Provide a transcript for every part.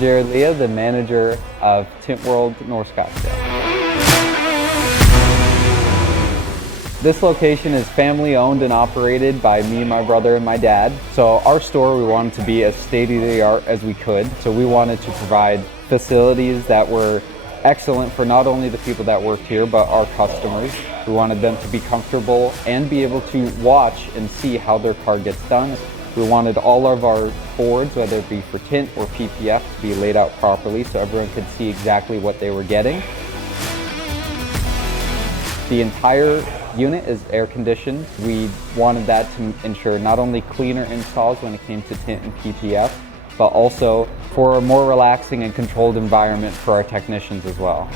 Greg Lea, the manager of Tint World North Scottsdale. This location is family owned and operated by me, my brother, and my dad. So our store, we wanted to be as state-of-the-art as we could. So we wanted to provide facilities that were excellent for not only the people that worked here, but our customers. We wanted them to be comfortable and be able to watch and see how their car gets done. We wanted all of our boards, whether it be for tint or PPF, to be laid out properly so everyone could see exactly what they were getting. The entire unit is air conditioned. We wanted that to ensure not only cleaner installs when it came to tint and PPF, but also for a more relaxing and controlled environment for our technicians as well.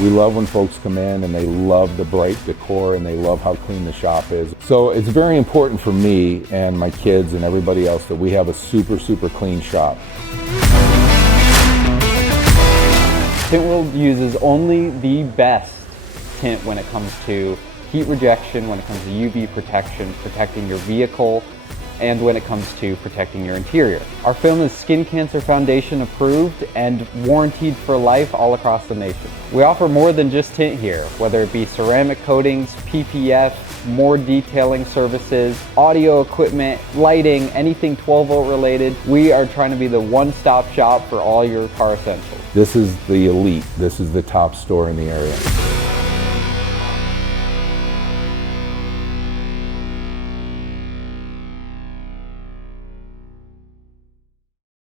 We love when folks come in and they love the bright decor and they love how clean the shop is. So it's very important for me and my kids and everybody else that we have a super clean shop. Tint World uses only the best tint when it comes to heat rejection, when it comes to UV protection, protecting your vehicle, and when it comes to protecting your interior. Our film is Skin Cancer Foundation approved and warranted for life all across the nation. We offer more than just tint here, whether it be ceramic coatings, PPF, more detailing services, audio equipment, lighting, anything 12-volt related. We are trying to be the one-stop shop for all your car essentials. This is the elite. This is the top store in the area.